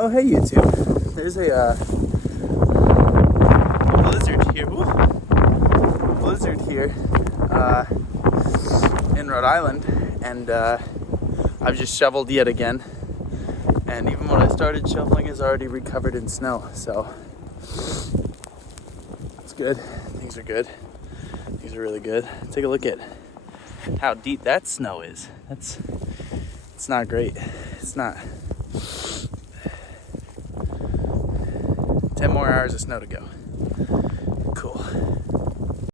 Oh, hey, YouTube. There's a blizzard here. Blizzard here in Rhode Island, and I've just shoveled yet again. And even when I started shoveling, it's already recovered in snow. So it's good. Things are good. Things are really good. Take a look at how deep that snow is. It's not great. It's not. 10 more hours of snow to go. Cool.